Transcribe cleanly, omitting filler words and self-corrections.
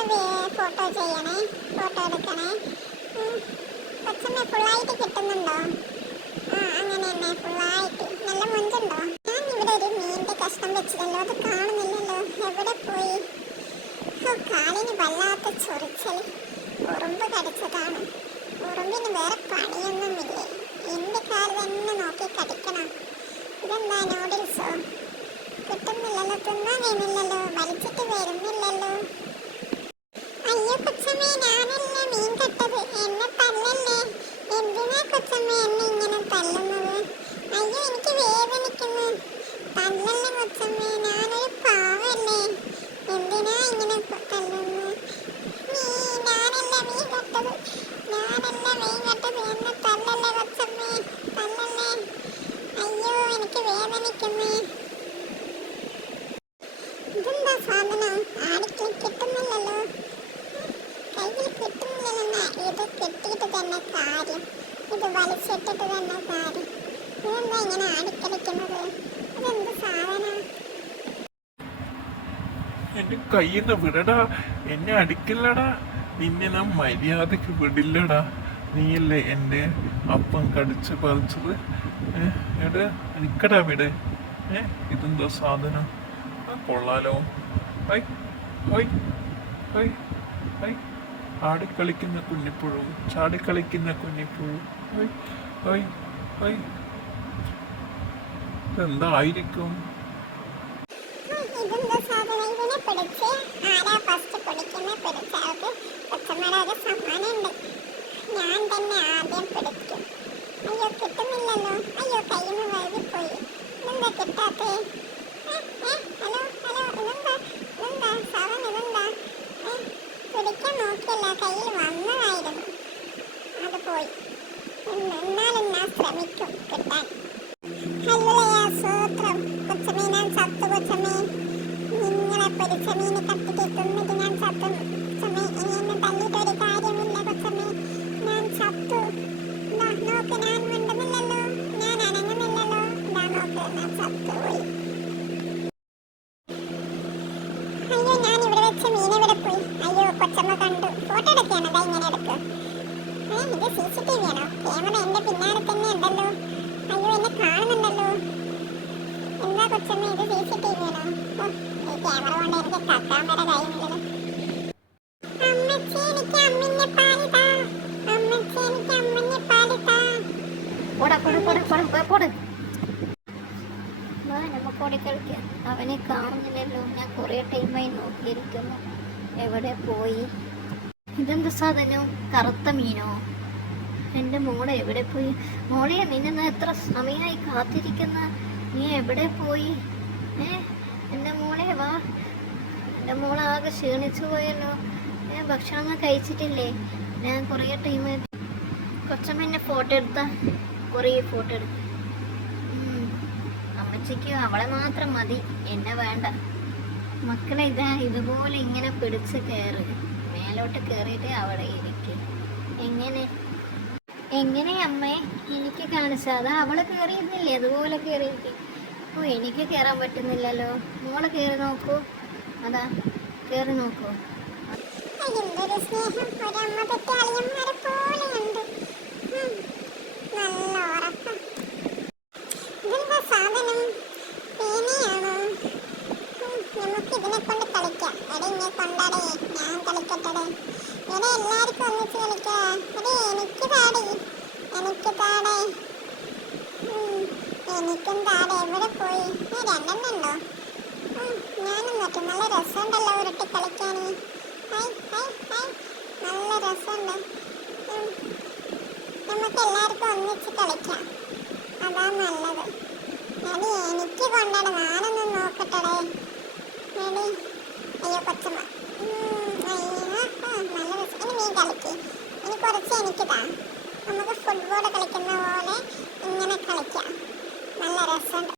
ഒന്ന് ഫോട്ടോ ചെയ്യണേ, ഫോട്ടോ എടുക്കണേ. കൊച്ചമ്മ ഫുള്ളായിട്ട് കിട്ടുന്നുണ്ടോ? അങ്ങനെ തന്നെ ഫുള്ളായിട്ട്. നല്ല മുഞ്ചുണ്ടോ? ഞാൻ ഇവിടെ ഒരു മീനിന്റെ കഷ്ണം വെച്ചിട്ടല്ലോ, അത് കാണുന്നില്ലല്ലോ, എവിടെ പോയി? കാലിന് വല്ലാത്ത ചൊറിച്ചല്, ഉറുമ്പ് കടിച്ചതാണ്. ഉറുമ്പിന് വേറെ പണിയൊന്നുമില്ലേ, എന്റെ കാല് തന്നെ നോക്കി കടിക്കണം. ഇതെന്താ നൂഡിൽസോ? കിട്ടുന്നില്ലല്ലോ, തിന്നാൻ കഴിയുന്നില്ലല്ലോ, വലിച്ചിട്ട് വരുന്നില്ലല്ലോ. അയ്യോ കൊച്ചമ്മേ, ഞാനല്ല മീൻ കട്ടത്, എന്നെ തല്ലല്ലേ. എന്തിനാ കൊച്ചമ്മേ എന്നെ ഇങ്ങനെ തല്ലുന്നത്? അയ്യോ എനിക്ക് വേദനിക്കുന്നു. തല്ലല്ലേ കൊച്ചമ്മേ, ഞാനൊരു പാവല്ലേ, എന്തിനാ ഇങ്ങനെ തല്ലുന്നത്? ഞാനല്ല മീൻ കട്ടത്, ഞാനല്ല മീൻ കട്ടത്, എന്നെ തല്ലല്ലേ കൊച്ചമ്മേ, തല്ലല്ലേ. അയ്യോ എനിക്ക് വേദനിക്കുന്നേ. ഇതെന്താ സാധനം? ആടിക്ക് കിട്ടുന്നില്ലല്ലോ, കയ്യിൽ കിട്ടുന്നില്ലെന്ന. ഇത് കെട്ടിയിട്ട് തന്നെ കാര്യം, ഇത് വലിച്ചിട്ടിട്ട് തന്നെ കാര്യം. ഇതെന്താ ഇങ്ങനെ ആടിക്കളിക്കുന്നത്? ഇതെന്ത് സാധനം? എന്റെ കയ്യിന്ന് വിടടാ, എന്നെ അടിക്കില്ലടാ, നിന്നെ ഞാൻ മര്യാദക്ക് വിടില്ലടാ. നീയല്ലേ എന്റെ അപ്പം കടിച്ച് പറിച്ചത്. എടാ അടിക്കടാ വിട്. ഇതെന്താ സാധനം? കൊള്ളാലോ. ഹൈ ഹൈ ഹൈ ഹൈ, ആടിക്കളിക്കുന്ന കുഞ്ഞിപ്പുഴു, ചാടിക്കളിക്കുന്ന കുഞ്ഞിപ്പുഴു. ഹൈ ഹൈ ഹൈ, ഇതെന്തായിരിക്കും? ഇതെന്താ സാധനം? ഇതിനെ പിടിച്ച് ആരാ ഫസ്റ്റ് പിടിക്കുന്ന പിടിച്ച ആൾക്ക് കൊച്ചമ്മയുടെ ഒരു സമ്മാനമുണ്ട്. ഞാൻ തന്നെ ആദ്യം പിടിക്കും. അയ്യോ കിട്ടുന്നില്ലല്ലോ, അയ്യോ കയ്യിൽ വഴുതിപ്പോയി. ഇതെന്താ കിട്ടാത്തേ? ഹലോ ഹലോ, ഇതെന്താ സാധനം? ഇതെന്താ? പിടിക്കാൻ നോക്കിയല്ല, കയ്യിൽ വന്നതായിരുന്നു, അത് പോയി. എന്നാലും ഞാൻ ശ്രമിക്കും കിട്ടാൻ. ഹല്ലേലൂയ, സ്തോത്രം. കൊച്ചമ്മേ ഞാൻ ചത്തു. കൊച്ചമ്മേ നിങ്ങളെ പൊരിച്ച മീന് കത്തിക്ക് തിന്നിട്ട് ഞാൻ ചത്തു. കൊച്ചമ്മേ ഇനി എന്നെ തല്ലിയിട്ട് ഒരു കാര്യമില്ല. കൊച്ചമ്മേ ഞാൻ ചത്തു. നോക്ക്, ഞാൻ മിണ്ടുന്നില്ലല്ലോ, ഞാൻ അനങ്ങുന്നില്ലല്ലോ. നോക്ക്, ഞാൻ ചത്തുപോയി. അയ്യോ ഞാൻ ഇവിടെ വെച്ച മീൻ എവിടെ പോയി? അയ്യോ കൊച്ചമ്മ കണ്ടു. ഫോട്ടോ എടുക്കുകയാണ്, അതാ ഇങ്ങനെ എടുക്കുക. ഇത് CCTV ആണോ? ക്യാമറ എന്റെ പിന്നാലെ തന്നെ ഉണ്ടല്ലോ. അയ്യോ എന്നെ കാണുന്നുണ്ടല്ലോ. എന്താ കൊച്ചമ്മ, ഇത് CCTV ആണോ? ഈ ക്യാമറ കൊണ്ട് എനിക്ക് കക്കാൻ വരെ കഴിയുന്നില്ലല്ലോ. അമ്മച്ചി എനിക്ക് അമ്മിഞ്ഞ പാല് താ, അമ്മച്ചി എനിക്ക് അമ്മിഞ്ഞ പാല് താ. നമുക്ക് ഓടി കളിക്കാം. അവനെ കാണുന്നില്ലല്ലോ, ഞാൻ കുറേ ടൈമായി നോക്കിയിരിക്കുന്നു, എവിടെ പോയി? ഇതെന്താ സാധനം? കറുത്ത മീനോ? എൻ്റെ മോളെ എവിടെ പോയി? മോളെ നിന്നെ എത്ര സമയമായി കാത്തിരിക്കുന്ന, നീ എവിടെ പോയി? എൻ്റെ മോളെ വാ. എൻ്റെ മോളാകെ ക്ഷീണിച്ചു പോയല്ലോ. ഭക്ഷണം കഴിച്ചിട്ടില്ലേ? ഞാൻ കുറേ ടൈമായി. കൊച്ചമ്മ എന്നെ ഫോട്ടോ എടുത്താ, കുറേ ഫോട്ടോ എടുത്തു. അമ്മച്ചിക്ക് അവളെ മാത്രം മതി, എന്നെ വേണ്ട. മക്കളെ ഇതാ ഇതുപോലെ ഇങ്ങനെ പിടിച്ച് കയറ്, മേലോട്ട് കയറിയിട്ട് അവിടെ ഇരിക്കും. എങ്ങനെ അമ്മേ എനിക്ക് കാണിച്ചാതാ? അവള് കയറിയിരുന്നില്ലേ, അതുപോലെ കയറിയിരിക്കും. എനിക്ക് കയറാൻ പറ്റുന്നില്ലല്ലോ. മോള് കയറി നോക്കൂ, അതാ കയറി നോക്കൂ. എന്തൊരു സ്നേഹം, ഒരമ്മ പെറ്റ അളിയന്മാരെ പോലെയുണ്ട്. നല്ല ഉറക്കം. ഇതെന്താ സാധനം? പേനയാണോ? നമുക്ക് ഇതിനെ കൊണ്ട് കളിക്കാം. എടെ ഇങ്ങനെ കൊണ്ടാടേ, ഞാൻ കളിക്കട്ടെ. എടെ എല്ലാവർക്കും ഒന്നിച്ച് കളിക്കാം. എടേ എനിക്ക് താടേ, എനിക്ക് താടേ, എനിക്കും താടേ. എവിടെ പോയി? രണ്ടെണ്ണം ഉണ്ടോ? ഞാനും പറ്റും. നല്ല രസമുണ്ടല്ലോ ഉരുട്ടി കളിക്കാൻ. ഹൈ ഹൈ ഹൈ, നല്ല രസമുണ്ട്. നമുക്ക് എല്ലാവർക്കും ഒന്നിച്ച് കളിക്കാം, അതാ നല്ലത്. എടി എനിക്ക് കൊണ്ടാട, ഞാനൊന്ന് നോക്കട്ടെടേ. എടി അയ്യോ കൊച്ചമ്മ, നല്ല രസം. ഇനി നീ കളിക്ക്, ഇനി കുറച്ച് എനിക്ക് താ. നമുക്ക് ഫുട്ബോൾ കളിക്കുന്ന പോലെ ഇങ്ങനെ കളിക്കാം, നല്ല രസമുണ്ട്.